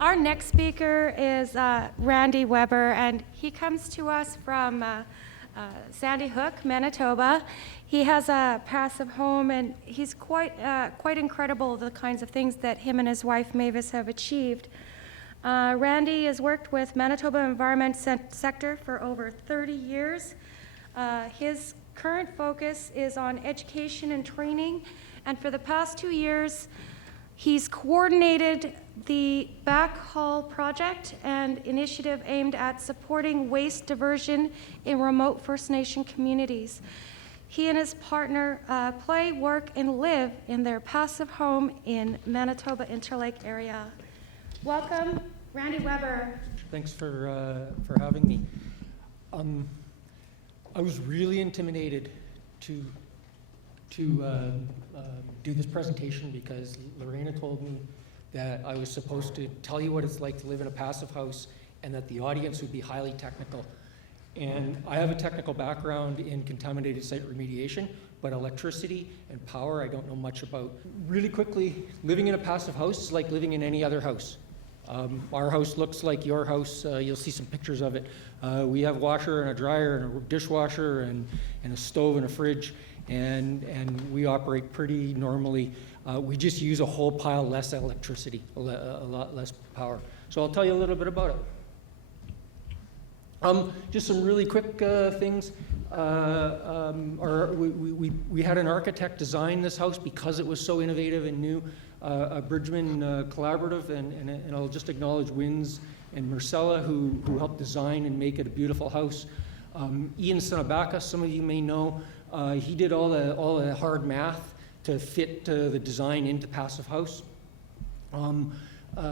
Our next speaker is Randy Weber, and he comes to us from Sandy Hook, Manitoba. He has a passive home, and he's quite incredible, the kinds of things that him and his wife Mavis have achieved. Randy has worked with Manitoba Environment Sector for over 30 years. His current focus is on education and training, and for the past 2 years, he's coordinated the Backhaul project, an initiative aimed at supporting waste diversion in remote First Nation communities. He and his partner play, work, and live in their passive home in Manitoba Interlake area. Welcome, Randy Weber. Thanks for having me. I was really intimidated to do this presentation because Lorena told me that I was supposed to tell you what it's like to live in a passive house and that the audience would be highly technical. And I have a technical background in contaminated site remediation, but electricity and power I don't know much about. Really quickly, living in a passive house is like living in any other house. Our house looks like your house. You'll see some pictures of it. We have a washer and a dryer and a dishwasher and a stove and a fridge, and we operate pretty normally. We just use a whole pile less electricity, a lot less power. So I'll tell you a little bit about it. Just some really quick things. We had an architect design this house because it was so innovative and new. A Bridgman collaborative, and I'll just acknowledge Wins and Marcella who helped design and make it a beautiful house. Ian Sanabaka, some of you may know, he did all the hard math to fit the design into passive house.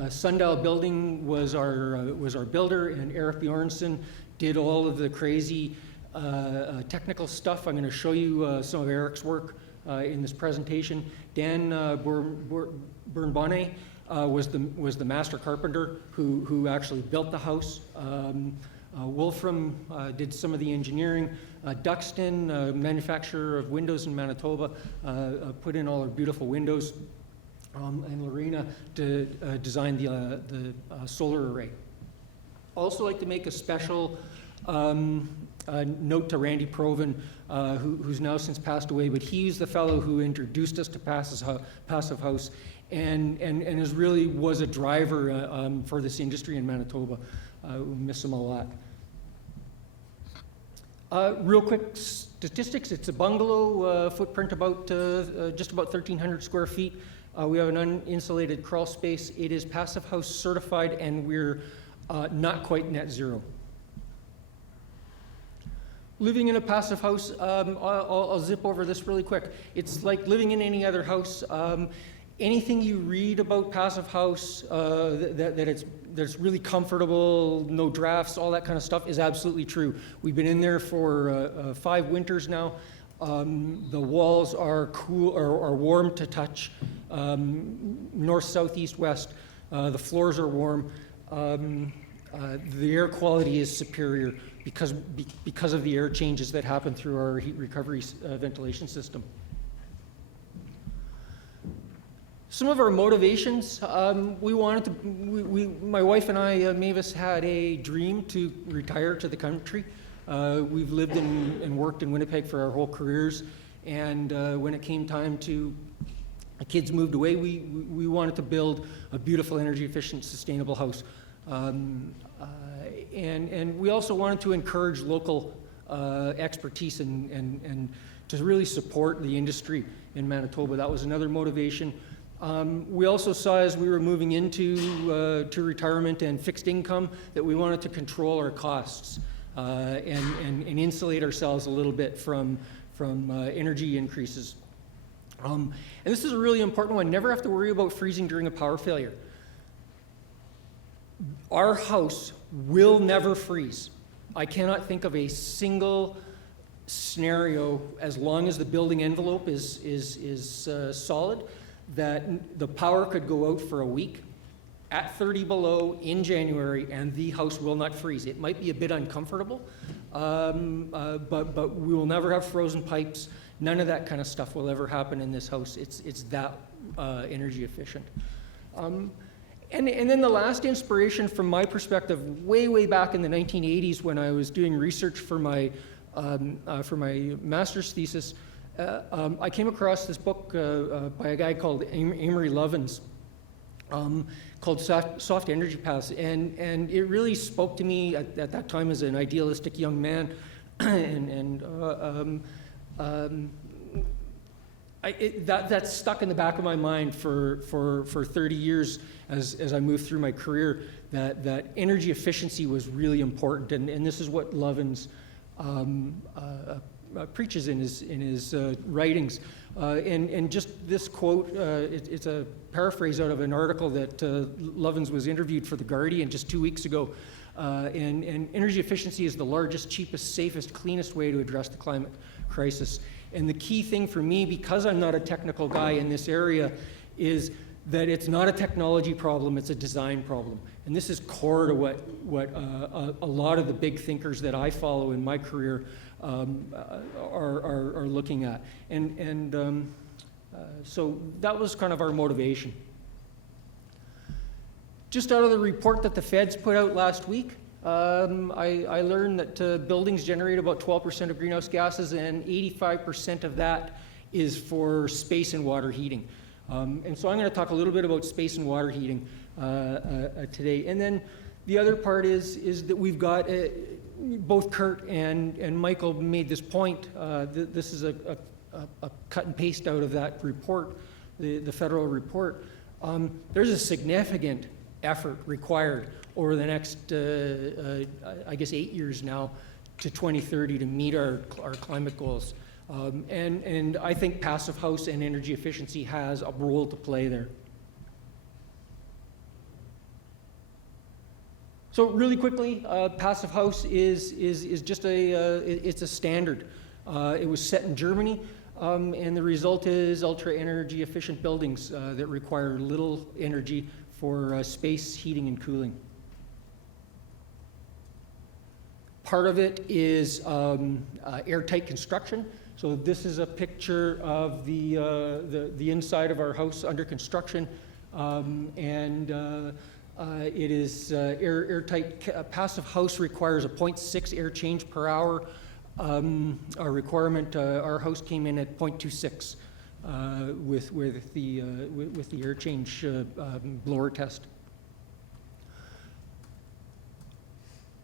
Sundial Building was our builder, and Eric Bjornsson did all of the crazy technical stuff. I'm going to show you some of Eric's work in this presentation. Dan Burnbonnet was the master carpenter who actually built the house. Wolfram did some of the engineering. Duxton, manufacturer of windows in Manitoba, put in all our beautiful windows. And Lorena designed the solar array. Also like to make a special note to Randy Proven, who's now since passed away, but he's the fellow who introduced us to passive house and really was a driver for this industry in Manitoba. We miss him a lot. Real quick statistics, it's a bungalow, footprint about just about 1,300 square feet. We have an uninsulated crawl space. It is passive house certified, and we're not quite net zero. Living in a passive house, I'll zip over this really quick. It's like living in any other house. Anything you read about passive house, that it's really comfortable, no drafts, all that kind of stuff is absolutely true. We've been in there for 5 winters now. The walls are cool or warm to touch, north, south, east, west. The floors are warm. The air quality is superior because of the air changes that happen through our heat recovery ventilation system. Some of our motivations, my wife and I, Mavis, had a dream to retire to the country. We've lived and worked in Winnipeg for our whole careers, and when it came time to, the kids moved away, we wanted to build a beautiful, energy efficient, sustainable house. And we also wanted to encourage local expertise and to really support the industry in Manitoba. That was another motivation. We also saw as we were moving into to retirement and fixed income that we wanted to control our costs and insulate ourselves a little bit from energy increases. And this is a really important one. Never have to worry about freezing during a power failure. Our house will never freeze. I cannot think of a single scenario, as long as the building envelope is solid, that the power could go out for a week at 30 below in January and the house will not freeze. It might be a bit uncomfortable, but we will never have frozen pipes. None of that kind of stuff will ever happen in this house. It's that energy efficient. And then the last inspiration from my perspective, way back in the 1980s when I was doing research for my master's thesis, I came across this book by a guy called Amory Lovins called Soft Energy Paths. And it really spoke to me at that time as an idealistic young man. That stuck in the back of my mind for 30 years as I moved through my career, that energy efficiency was really important, and this is what Lovins preaches in his writings. And just this quote, it's a paraphrase out of an article that Lovins was interviewed for The Guardian just 2 weeks ago. And energy efficiency is the largest, cheapest, safest, cleanest way to address the climate crisis. And the key thing for me, because I'm not a technical guy in this area, is that it's not a technology problem, it's a design problem. And this is core to what a lot of the big thinkers that I follow in my career are looking at. So that was kind of our motivation. Just out of the report that the feds put out last week, I learned that buildings generate about 12% of greenhouse gases, and 85% of that is for space and water heating. And so I'm going to talk a little bit about space and water heating today. And then the other part is that we've got, both Kurt and Michael made this point. This is a cut and paste out of that report, the federal report. There's a significant effort required over the next, I guess, 8 years now to 2030 to meet our climate goals. And I think passive house and energy efficiency has a role to play there. So really quickly, passive house is just it's a standard. It was set in Germany, and the result is ultra energy efficient buildings that require little energy for space, heating, and cooling. Part of it is airtight construction. So this is a picture of the inside of our house under construction, it is airtight. Passive house requires a 0.6 air change per hour. Our requirement, our house came in at 0.26 with the air change blower test.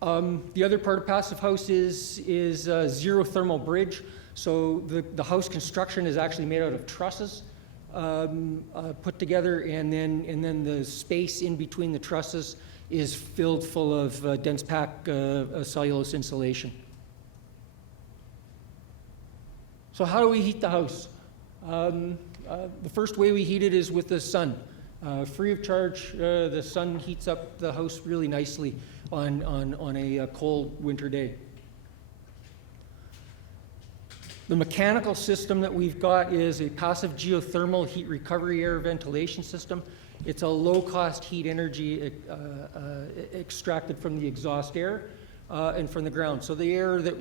The other part of passive house is zero thermal bridge. So the house construction is actually made out of trusses put together, and then the space in between the trusses is filled full of dense pack cellulose insulation. So how do we heat the house? The first way we heat it is with the sun. Free of charge, the sun heats up the house really nicely on a cold winter day. The mechanical system that we've got is a passive geothermal heat recovery air ventilation system. It's a low-cost heat energy extracted from the exhaust air and from the ground. So the air that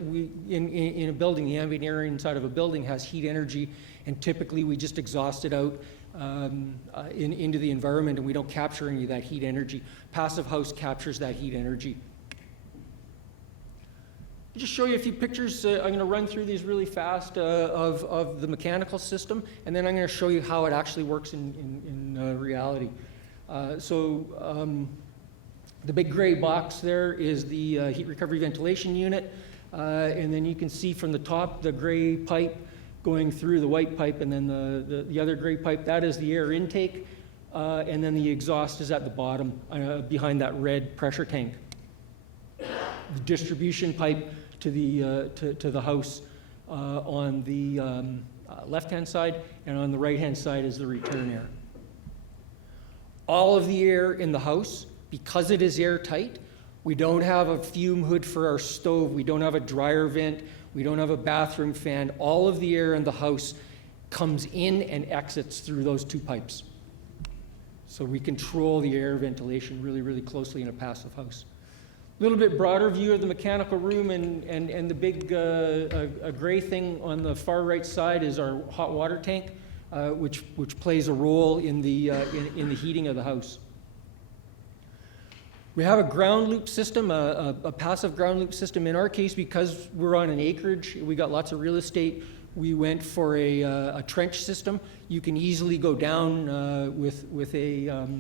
in a building, the ambient air inside of a building has heat energy, and typically we just exhaust it out into the environment, and we don't capture any of that heat energy. Passive house captures that heat energy. I'll just show you a few pictures. I'm going to run through these really fast of the mechanical system, and then I'm going to show you how it actually works in reality. The big gray box there is the heat recovery ventilation unit, and then you can see from the top the gray pipe going through the white pipe, and then the other gray pipe, that is the air intake, and then the exhaust is at the bottom behind that red pressure tank. The distribution pipe to the house on the left-hand side, and on the right-hand side is the return air. All of the air in the house, because it is airtight, we don't have a fume hood for our stove, we don't have a dryer vent, we don't have a bathroom fan. All of the air in the house comes in and exits through those two pipes. So we control the air ventilation really, really closely in a passive house. A little bit broader view of the mechanical room, and the big gray thing on the far right side is our hot water tank, which plays a role in the heating of the house. We have a ground loop system, a passive ground loop system. In our case, because we're on an acreage, we got lots of real estate, we went for a trench system. You can easily go down with a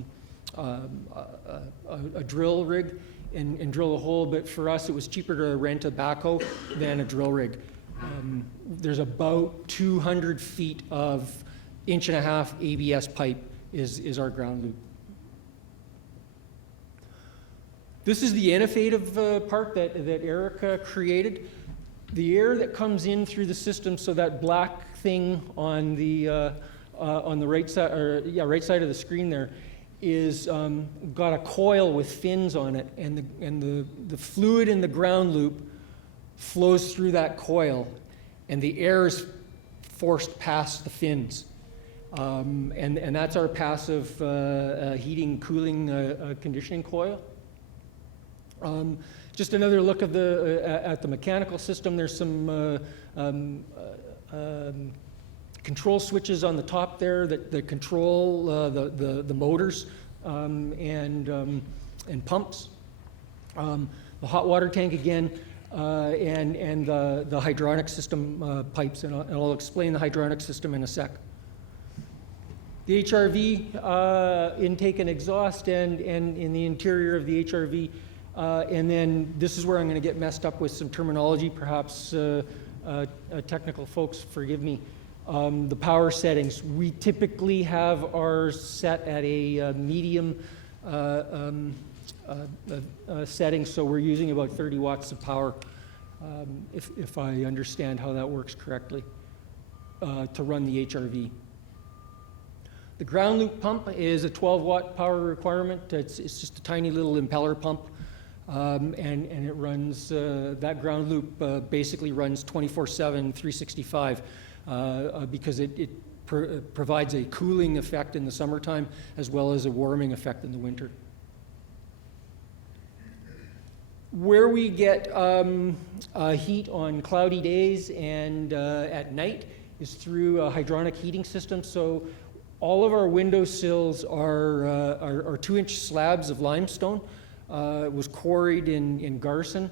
drill rig and drill a hole, but for us it was cheaper to rent a backhoe than a drill rig. There's about 200 feet of 1.5 inch ABS pipe is our ground loop. This is the innovative part that Eric created. The air that comes in through the system, so that black thing on the right side, right side of the screen there, is got a coil with fins on it, and the fluid in the ground loop flows through that coil, and the air is forced past the fins. And that's our passive heating, cooling, conditioning coil. Just another look at the mechanical system. There's some control switches on the top there that control the motors and pumps. The hot water tank again, and the hydronic system pipes, and I'll explain the hydronic system in a sec. The HRV intake and exhaust, and in the interior of the HRV. And then this is where I'm going to get messed up with some terminology, perhaps technical folks forgive me. The power settings. We typically have ours set at a medium setting, so we're using about 30 watts of power, if I understand how that works correctly, to run the HRV. The ground loop pump is a 12-watt power requirement. It's just a tiny little impeller pump. And it runs, that ground loop basically runs 24/7, 365, because it provides a cooling effect in the summertime as well as a warming effect in the winter. Where we get heat on cloudy days and at night is through a hydronic heating system. So all of our windowsills are 2-inch slabs of limestone. It was quarried in Garson,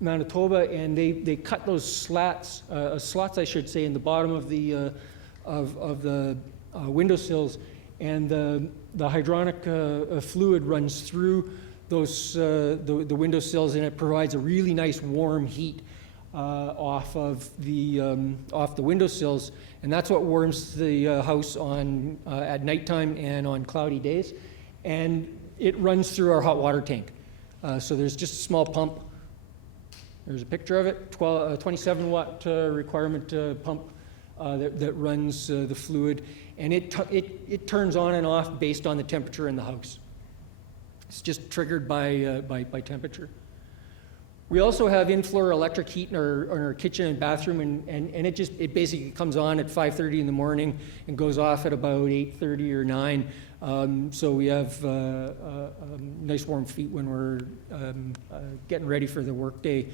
Manitoba, and they cut those slots I should say, in the bottom of the windowsills, and the hydronic fluid runs through those the windowsills, and it provides a really nice warm heat off the windowsills, and that's what warms the house on at nighttime and on cloudy days, and it runs through our hot water tank. So there's just a small pump. There's a picture of it, 27-watt requirement pump that runs the fluid, and it turns on and off based on the temperature in the house. It's just triggered by temperature. We also have in-floor electric heat in our kitchen and bathroom, and it basically comes on at 5:30 in the morning and goes off at about 8:30 or 9. So we have nice warm feet when we're getting ready for the workday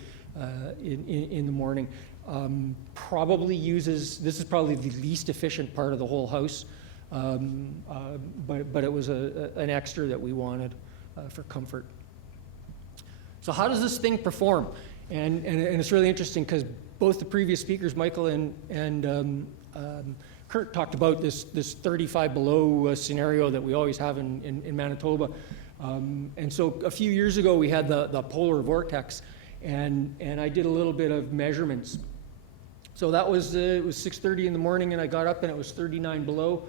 in the morning. This is probably the least efficient part of the whole house, but it was an extra that we wanted for comfort. So how does this thing perform? And it's really interesting because both the previous speakers, Michael and Kurt, talked about this 35 below scenario that we always have in Manitoba. And so a few years ago we had the polar vortex, and I did a little bit of measurements. So that was it was 6:30 in the morning, and I got up and it was 39 below.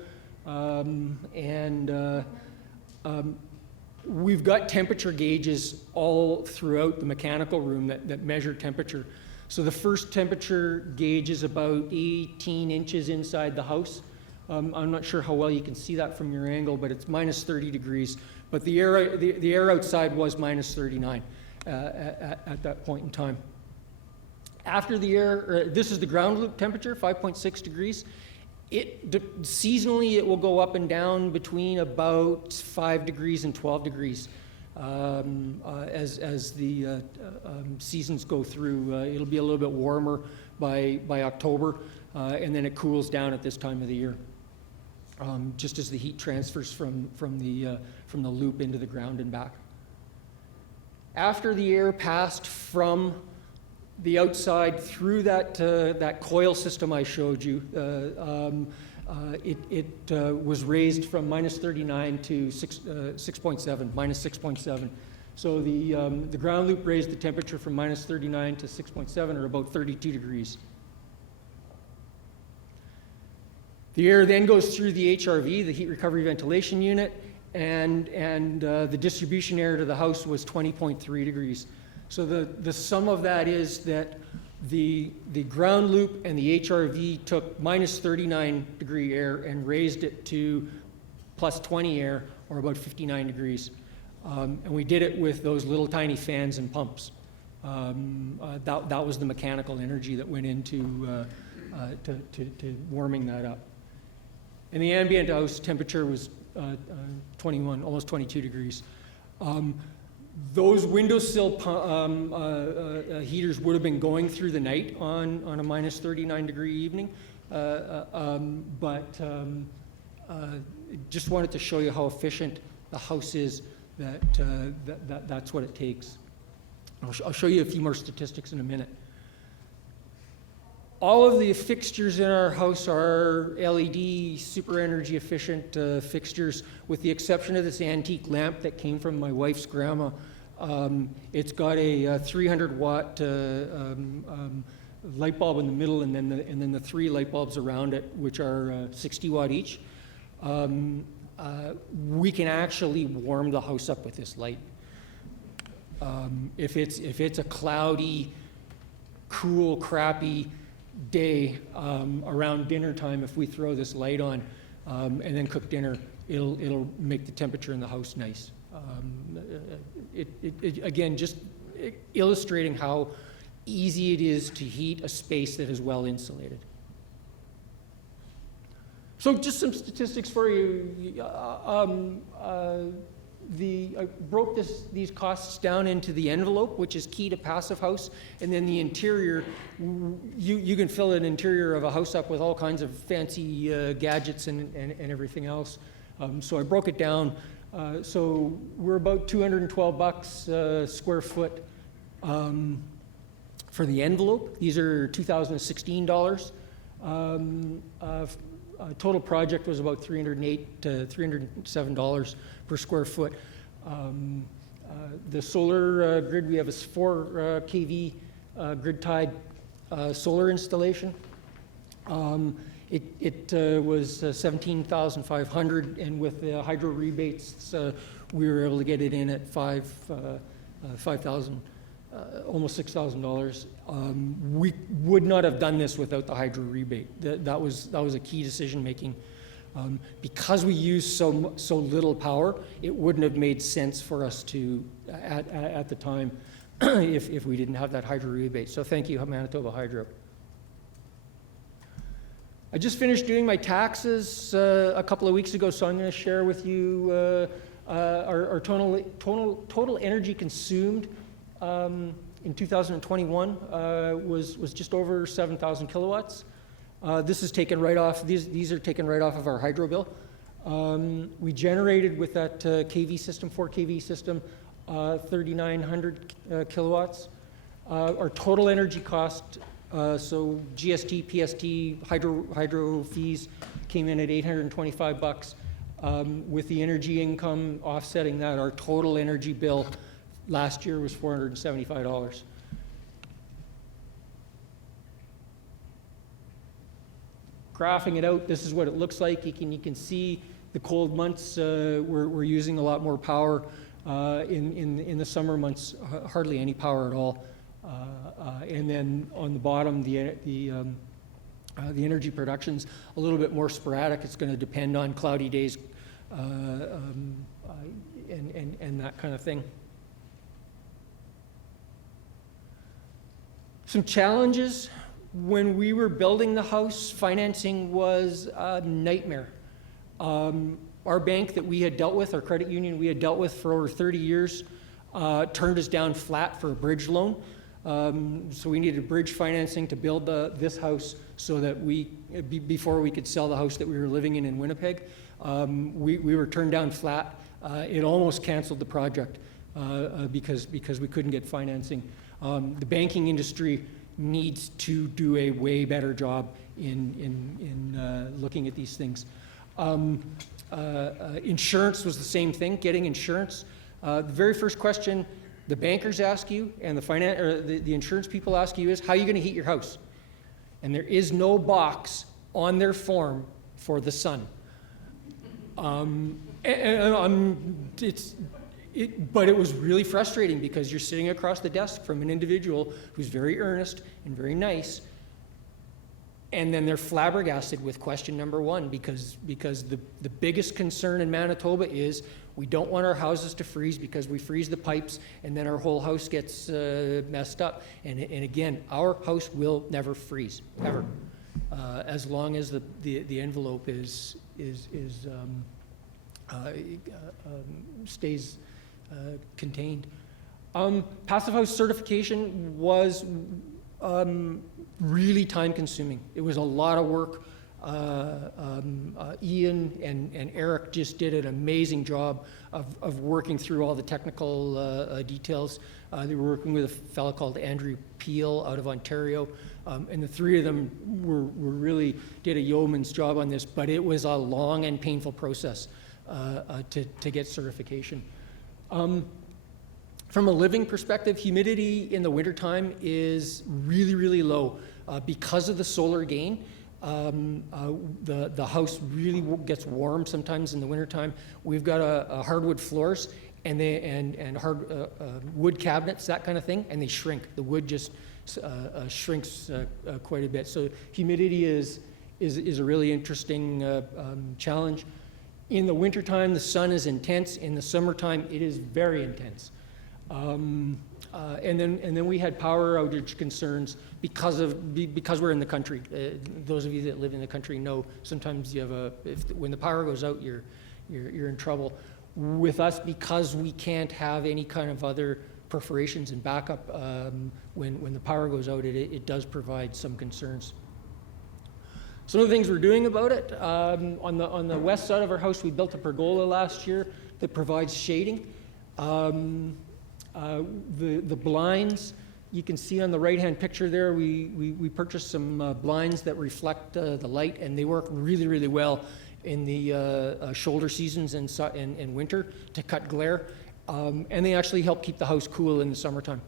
We've got temperature gauges all throughout the mechanical room that measure temperature. So the first temperature gauge is about 18 inches inside the house. I'm not sure how well you can see that from your angle, but it's minus 30 degrees. But the air outside was minus 39 at that point in time. After the air, this is the ground loop temperature, 5.6 degrees. Seasonally, it will go up and down between about 5 degrees and 12 degrees as the seasons go through. It'll be a little bit warmer by October, and then it cools down at this time of the year, just as the heat transfers from the loop into the ground and back. After the air passed from the outside through that coil system I showed you, it was raised from minus 39 to 6.7, minus 6.7. So the ground loop raised the temperature from minus 39 to 6.7, or about 32 degrees. The air then goes through the HRV, the heat recovery ventilation unit, and the distribution air to the house was 20.3 degrees. So the sum of that is that the ground loop and the HRV took minus 39 degree air and raised it to plus 20 air, or about 59 degrees. And we did it with those little tiny fans and pumps. That was the mechanical energy that went into to warming that up. And the ambient house temperature was 21, almost 22 degrees. Those windowsill heaters would have been going through the night on a minus 39 degree evening, but just wanted to show you how efficient the house is. That's what it takes. I'll show you a few more statistics in a minute. All of the fixtures in our house are LED, super energy efficient fixtures, with the exception of this antique lamp that came from my wife's grandma. It's got a 300 watt light bulb in the middle, and then the 3 light bulbs around it, which are 60 watt each. We can actually warm the house up with this light. If it's a cloudy, cool, crappy day around dinner time, if we throw this light on and then cook dinner, it'll make the temperature in the house nice. Again, just illustrating how easy it is to heat a space that is well insulated. So just some statistics for you. I broke these costs down into the envelope, which is key to passive house, and then the interior. You can fill an interior of a house up with all kinds of fancy gadgets and everything else. So I broke it down. So we're about $212 square foot for the envelope. These are 2016 dollars. Total project was about $308 to $307 per square foot. The solar grid, we have a 4 kV grid-tied solar installation. It was $17,500, and with the hydro rebates, we were able to get it in at $5,000, almost $6,000. We would not have done this without the hydro rebate. That was a key decision making. Because we use so little power, it wouldn't have made sense for us to at the time if we didn't have that hydro rebate. So thank you, Manitoba Hydro. I just finished doing my taxes a couple of weeks ago, so I'm going to share with you our total energy consumed in 2021 was just over 7,000 kilowatts. This is taken right off. These are taken right off of our hydro bill. We generated with that KV system, 4 kV system, 3,900 kilowatts. Our total energy cost, so GST, PST, hydro fees, came in at $825. With the energy income offsetting that, our total energy bill last year was $475. Graphing it out, this is what it looks like. You can see the cold months, we're using a lot more power. In the summer months, hardly any power at all. And then on the bottom, the energy production's a little bit more sporadic. It's going to depend on cloudy days and that kind of thing. Some challenges. When we were building the house, financing was a nightmare. Our bank that we had dealt with, our credit union we had dealt with for over 30 years, turned us down flat for a bridge loan. So we needed bridge financing to build this house so that before we could sell the house that we were living in Winnipeg. We were turned down flat. It almost canceled the project. because we couldn't get financing. The banking industry needs to do a way better job in looking at these things. Insurance was the same thing, getting insurance. The very first question the bankers ask you and the insurance people ask you is, how are you going to heat your house? And there is no box on their form for the sun. But it was really frustrating because you're sitting across the desk from an individual who's very earnest and very nice, and then they're flabbergasted with question number one because the biggest concern in Manitoba is we don't want our houses to freeze because we freeze the pipes and then our whole house gets messed up. And again, our house will never freeze, ever, as long as the envelope stays contained. Passive house certification was really time consuming. It was a lot of work. Ian and Eric just did an amazing job of working through all the technical details. They were working with a fellow called Andrew Peel out of Ontario, and the three of them were really did a yeoman's job on this, but it was a long and painful process to get certification. From a living perspective, humidity in the wintertime is really, really low. Because of the solar gain, the house really gets warm sometimes in the wintertime. We've got a hardwood floors and hard wood cabinets, that kind of thing, and they shrink. The wood just shrinks quite a bit. So humidity is a really interesting challenge. In the wintertime, the sun is intense. In the summertime, it is very intense. And then we had power outage concerns because we're in the country. Those of you that live in the country know sometimes you have when the power goes out, you're in trouble. With us, because we can't have any kind of other perforations and backup when the power goes out, it does provide some concerns. Some of the things we're doing about it, on the west side of our house, we built a pergola last year that provides shading. The blinds, you can see on the right-hand picture there, we purchased some blinds that reflect the light, and they work really, really well in the shoulder seasons and winter to cut glare, and they actually help keep the house cool in the summertime.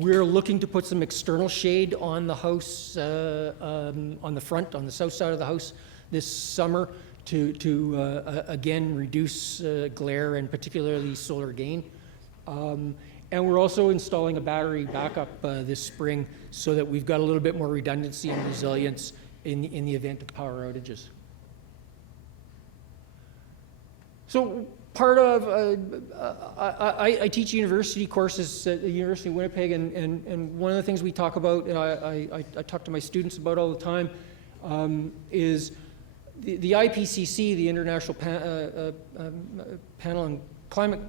We're looking to put some external shade on the house, on the front, on the south side of the house this summer to again reduce glare and particularly solar gain. And we're also installing a battery backup this spring so that we've got a little bit more redundancy and resilience in the event of power outages. So part of, I teach university courses at the University of Winnipeg, and one of the things we talk about, and I talk to my students about all the time, is the IPCC, the International Panel on Climate,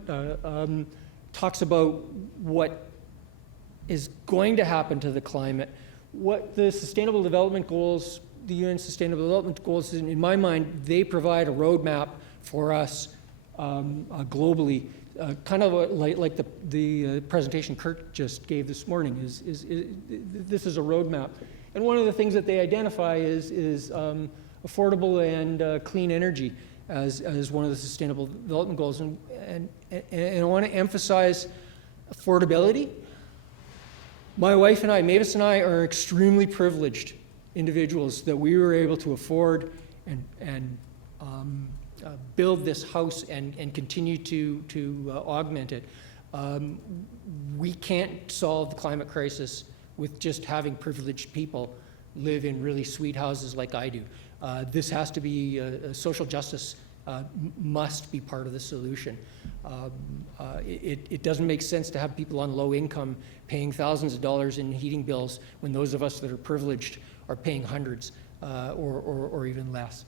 talks about what is going to happen to the climate. What the Sustainable Development Goals, the UN Sustainable Development Goals, in my mind, they provide a roadmap for us globally, kind of like the presentation Kurt just gave this morning. This is a roadmap, and one of the things that they identify is affordable and clean energy as one of the Sustainable Development Goals, and I want to emphasize affordability. My wife and I, Mavis and I, are extremely privileged individuals that we were able to afford and build this house and continue to augment it. We can't solve the climate crisis with just having privileged people live in really sweet houses like I do. This has to be social justice must be part of the solution. It doesn't make sense to have people on low income paying thousands of dollars in heating bills when those of us that are privileged are paying hundreds or even less.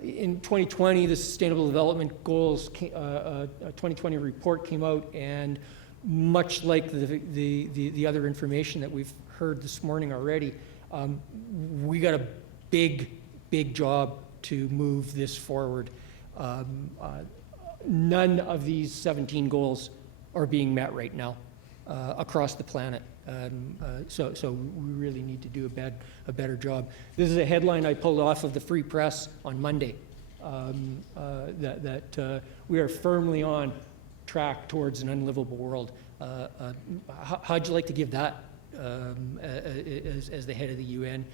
In 2020, the Sustainable Development Goals 2020 report came out, and much like the other information that we've heard this morning already, we got a big job to move this forward. none of these 17 goals are being met right now across the planet. So we really need to do a better job. This is a headline I pulled off of the Free Press on Monday, that we are firmly on track towards an unlivable world. How'd you like to give that as the head of the UN,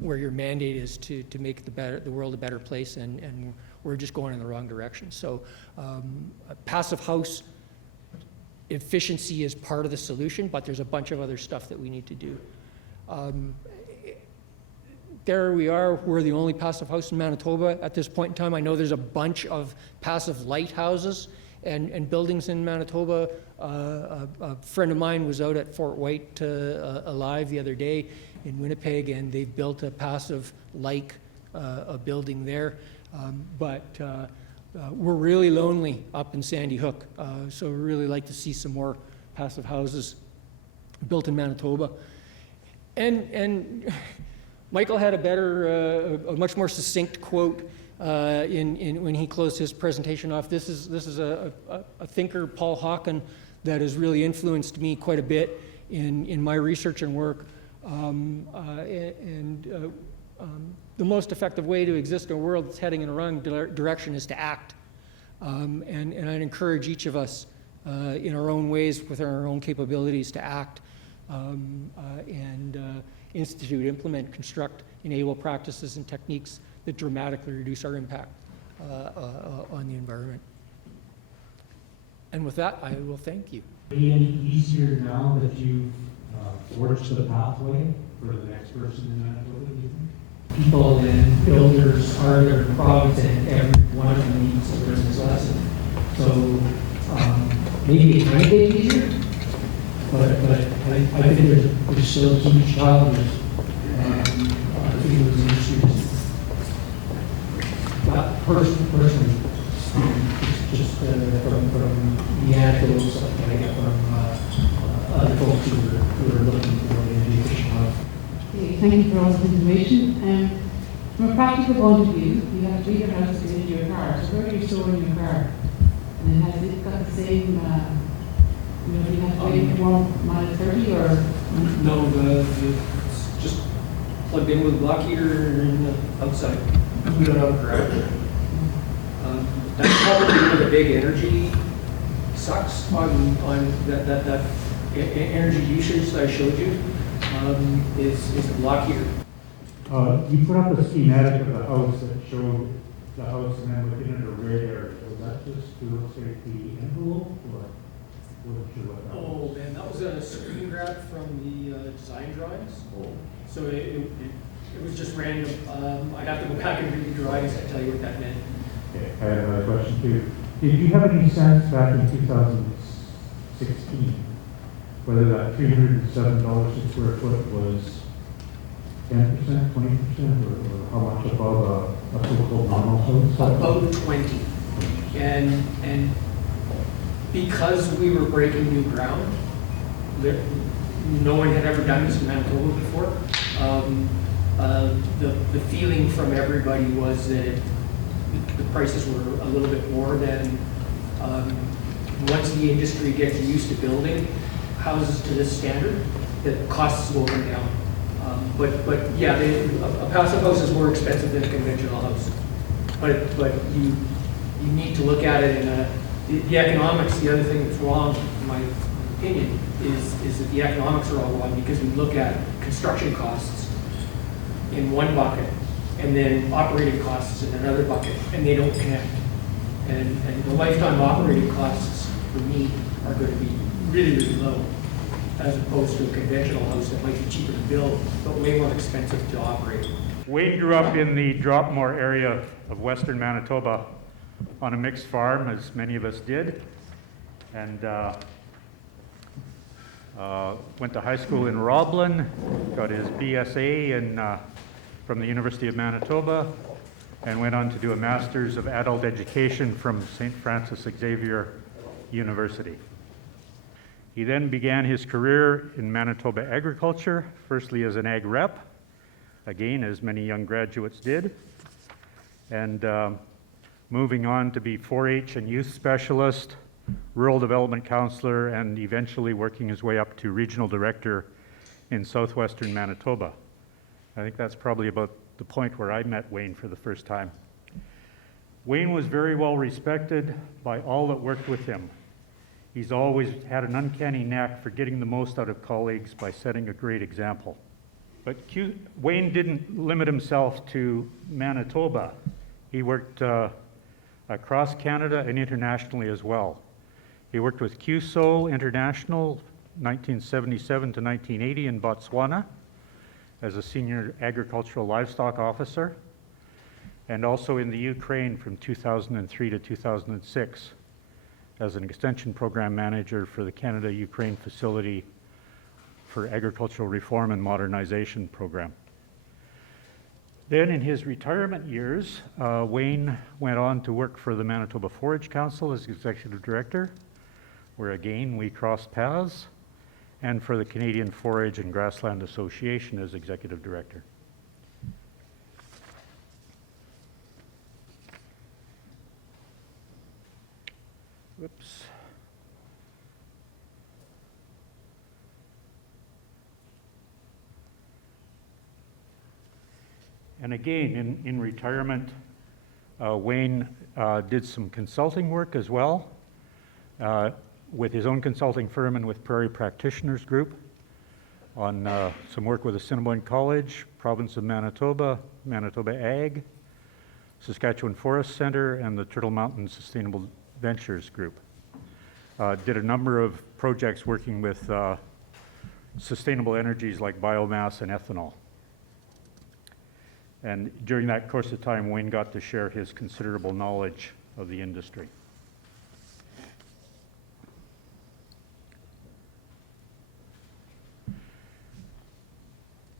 where your mandate is to make the world a better place, and we're just going in the wrong direction. So a passive house efficiency is part of the solution, but there's a bunch of other stuff that we need to do. There we are, we're the only passive house in Manitoba at this point in time. I know there's a bunch of passive lighthouses and buildings in Manitoba. A friend of mine was out at Fort White Alive the other day in Winnipeg, and they've built a passive a building there. But we're really lonely up in Sandy Hook, so we really like to see some more passive houses built in Manitoba. And Michael had a much more succinct quote when he closed his presentation off. This is a thinker, Paul Hawken, that has really influenced me quite a bit in my research and work. The most effective way to exist in a world that's heading in a wrong direction is to act. And I'd encourage each of us in our own ways, with our own capabilities, to act and institute, implement, construct, enable practices and techniques that dramatically reduce our impact on the environment. And with that, I will thank you. Would it be any easier now that you've forged the pathway for the next person in Manitoba, do you think? People and builders are their province, and every one of them needs a business lesson. So maybe it might get easier, but I think there's still huge challenges in those industries. But personally, just from the anecdotes that I get from other folks who are looking for an education house. Thank you for all this information. From a practical point of view, you have to leave your house to get into your car. So where are you storing your car? And has it got the same, do you have to wait for -30 or? No, it's just plugged in with a block heater and outside. We don't have a garage. That's probably one of the big energy sucks on that energy usage that I showed you, is a block heater. You put up a schematic of the house that showed the house and then within it a red area. Was that just to illustrate the envelope, or wasn't sure what that was? Oh man, that was a screen grab from the design drawings. Oh. So it was just random. I'd have to go back and read the drawings and tell you what that meant. Okay, I have another question too. Did you have any sense back in 2016 whether that $307 a square foot was 10%, 20%, or how much above a so-called normal house? About 20. And because we were breaking new ground, no one had ever done this in Manitoba before, the feeling from everybody was that the prices were a little bit more than once the industry gets used to building houses to this standard, that costs will come down. But yeah, a passive house is more expensive than a conventional house. But you need to look at it in the economics. The other thing that's wrong, in my opinion, is that the economics are all wrong, because we look at construction costs in one bucket and then operating costs in another bucket, and they don't connect. And the lifetime operating costs for me are going to be really, really low, as opposed to a conventional house that might be cheaper to build, but way more expensive to operate. Wayne grew up in the Dropmore area of western Manitoba on a mixed farm, as many of us did, and went to high school in Roblin, got his BSA from the University of Manitoba, and went on to do a Master's of Adult Education from St. Francis Xavier University. He then began his career in Manitoba agriculture, firstly as an ag rep, again, as many young graduates did, and moving on to be 4-H and youth specialist, rural development counselor, and eventually working his way up to regional director in southwestern Manitoba. I think that's probably about the point where I met Wayne for the first time. Wayne was very well respected by all that worked with him. He's always had an uncanny knack for getting the most out of colleagues by setting a great example. But Wayne didn't limit himself to Manitoba. He worked across Canada and internationally as well. He worked with QSO International 1977 to 1980 in Botswana as a senior agricultural livestock officer, and also in the Ukraine from 2003 to 2006 as an extension program manager for the Canada-Ukraine Facility for Agricultural Reform and Modernization program. Then in his retirement years, Wayne went on to work for the Manitoba Forage Council as executive director, where again we crossed paths, and for the Canadian Forage and Grassland Association as executive director. Whoops. And again, in retirement, Wayne did some consulting work as well with his own consulting firm and with Prairie Practitioners Group on some work with Assiniboine College, Province of Manitoba, Manitoba Ag, Saskatchewan Forest Center, and the Turtle Mountain Sustainable Ventures Group. Did a number of projects working with sustainable energies like biomass and ethanol. And during that course of time, Wayne got to share his considerable knowledge of the industry.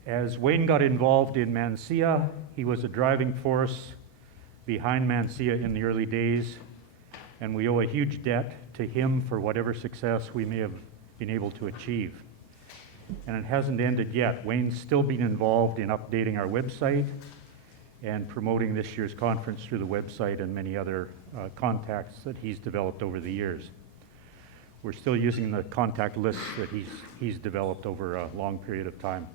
As Wayne got involved in ManSEA, he was a driving force behind ManSEA in the early days, and we owe a huge debt to him for whatever success we may have been able to achieve. And it hasn't ended yet. Wayne's still been involved in updating our website and promoting this year's conference through the website and many other contacts that he's developed over the years. We're still using the contact lists that he's developed over a long period of time.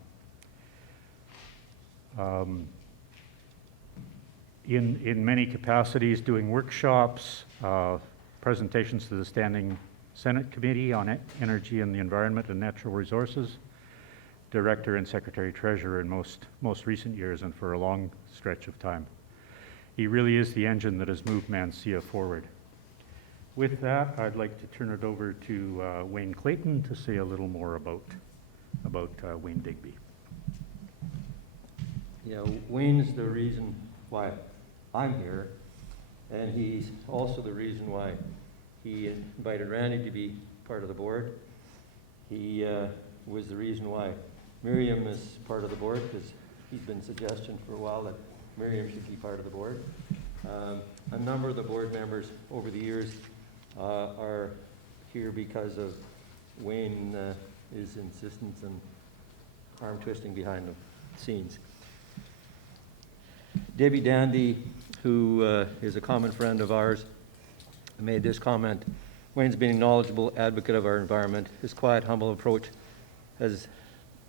In many capacities, doing workshops, presentations to the Standing Senate Committee on Energy and the Environment and Natural Resources, Director and Secretary Treasurer in most recent years and for a long stretch of time. He really is the engine that has moved ManSEA forward. With that, I'd like to turn it over to Wayne Clayton to say a little more about Wayne Digby. Yeah, Wayne's the reason why I'm here, and he's also the reason why he invited Randy to be part of the board. He was the reason why Miriam is part of the board, because he's been suggesting for a while that Miriam should be part of the board. A number of the board members over the years are here because of Wayne's insistence and arm twisting behind the scenes. Debbie Dandy, who is a common friend of ours, made this comment: Wayne's been a knowledgeable advocate of our environment. His quiet, humble approach has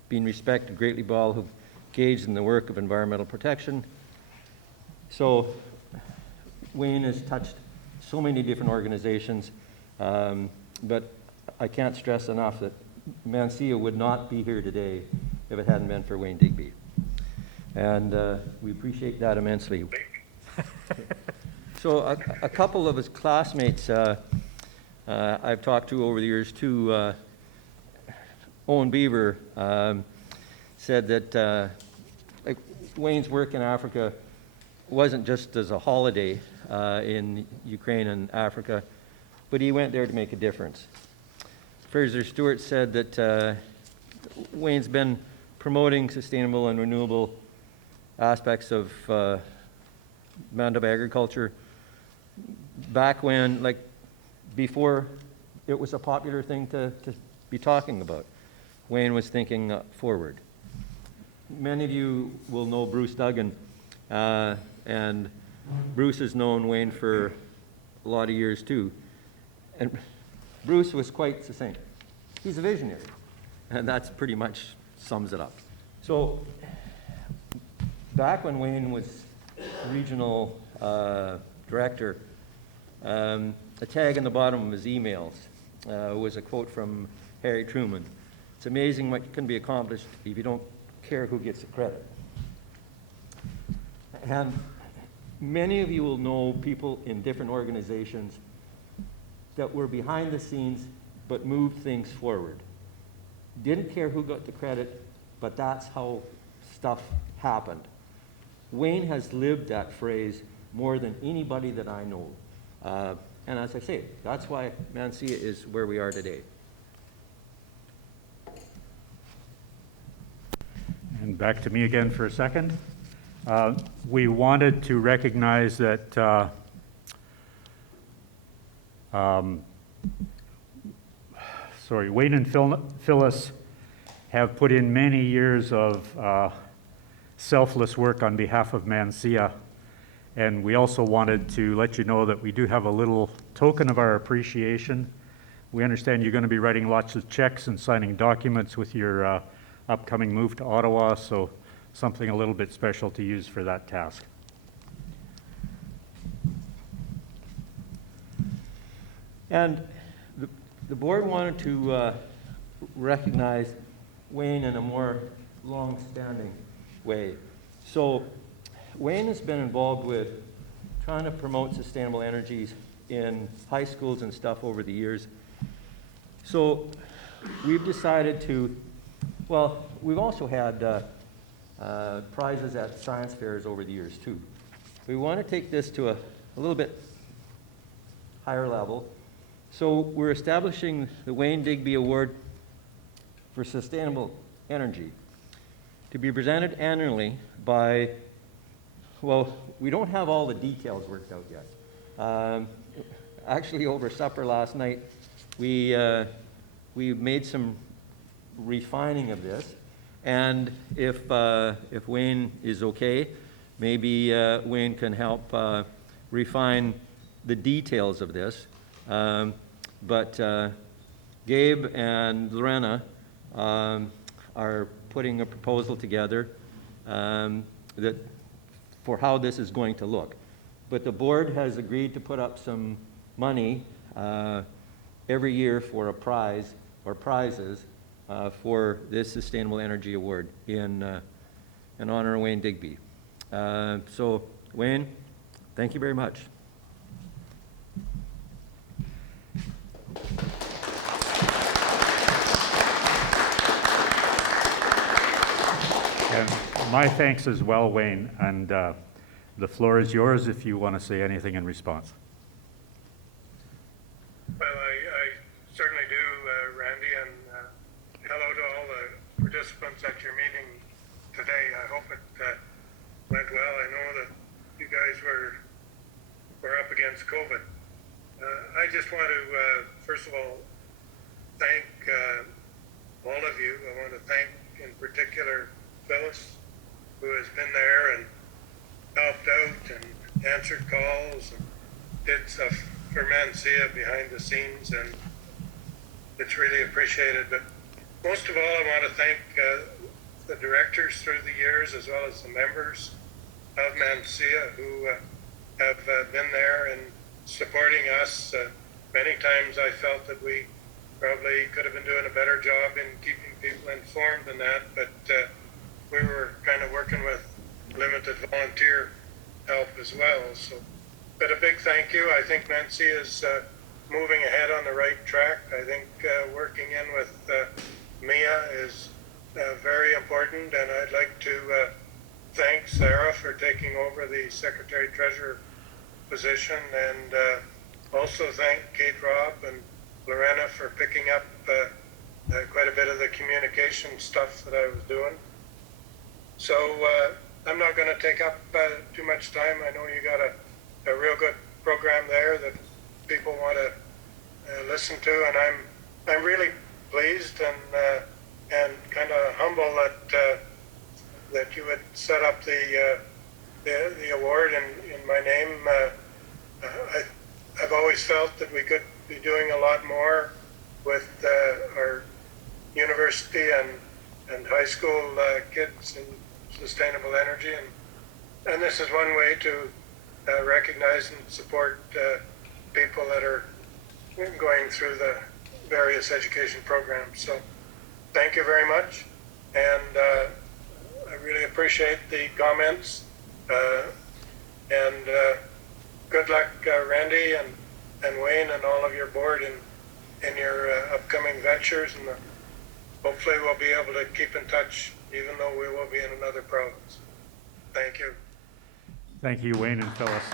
been respected greatly by all who've engaged in the work of environmental protection. So Wayne has touched so many different organizations, but I can't stress enough that ManSEA would not be here today if it hadn't been for Wayne Digby. And we appreciate that immensely. So a couple of his classmates I've talked to over the years too, Owen Beaver said that like Wayne's work in Africa wasn't just as a holiday in Ukraine and Africa, but he went there to make a difference. Fraser Stewart said that Wayne's been promoting sustainable and renewable aspects of Manitoba agriculture back when, like, before it was a popular thing to be talking about. Wayne was thinking forward. Many of you will know Bruce Duggan, and Bruce has known Wayne for a lot of years too. And Bruce was quite succinct. He's a visionary, and that's pretty much sums it up. So back when Wayne was regional director, a tag in the bottom of his emails was a quote from Harry Truman. It's amazing what can be accomplished if you don't care who gets the credit. And many of you will know people in different organizations that were behind the scenes but moved things forward. Didn't care who got the credit, but that's how stuff happened. Wayne has lived that phrase more than anybody that I know. And as I say, that's why ManSEA is where we are today. And back to me again for a second. We wanted to recognize that Wayne and Phyllis have put in many years of selfless work on behalf of ManSEA. And we also wanted to let you know that we do have a little token of our appreciation. We understand you're going to be writing lots of checks and signing documents with your upcoming move to Ottawa, so something a little bit special to use for that task. And the board wanted to recognize Wayne in a more long-standing way. So Wayne has been involved with trying to promote sustainable energies in high schools and stuff over the years. So we've decided to, well, we've also had prizes at science fairs over the years too. We want to take this to a little bit higher level. So we're establishing the Wayne Digby Award for Sustainable Energy to be presented annually by, well, we don't have all the details worked out yet. Actually, over supper last night, we made some refining of this, and if Wayne is okay, maybe Wayne can help refine the details of this. But Gabe and Lorena are putting a proposal together that for how this is going to look. But the board has agreed to put up some money every year for a prize or prizes for this Sustainable Energy Award in honor of Wayne Digby. So Wayne, thank you very much. And my thanks as well, Wayne, and the floor is yours if you want to say anything in response. Well, I certainly do, Randy, and hello to all the participants at your meeting today. I hope it went well. I know that you guys were up against COVID. I just want to, first of all, thank all of you. I want to thank, in particular, Phyllis, who has been there and helped out and answered calls and did stuff for ManSEA behind the scenes, and it's really appreciated. But most of all, I want to thank the directors through the years, as well as the members of ManSEA who have been there and supporting us. Many times I felt that we probably could have been doing a better job in keeping people informed than that, but we were kind of working with limited volunteer help as well. So, but a big thank you. I think ManSEA is moving ahead on the right track. I think working in with Mia is very important, and I'd like to thank Sarah for taking over the Secretary-Treasurer position, and also thank Kate Robb and Lorena for picking up quite a bit of the communication stuff that I was doing. So I'm not going to take up too much time. I know you got a real good program there that people want to listen to, and I'm really pleased and kind of humble that you would set up the award in my name. same. I've always felt that we could be doing a lot more with our university and high school kids in sustainable energy, and this is one way to recognize and support people that are going through the various education programs. So thank you very much, and I really appreciate the comments, and good luck, Randy and Wayne and all of your board in your upcoming ventures, and hopefully we'll be able to keep in touch even though we will be in another province. Thank you. Thank you, Wayne and Phyllis.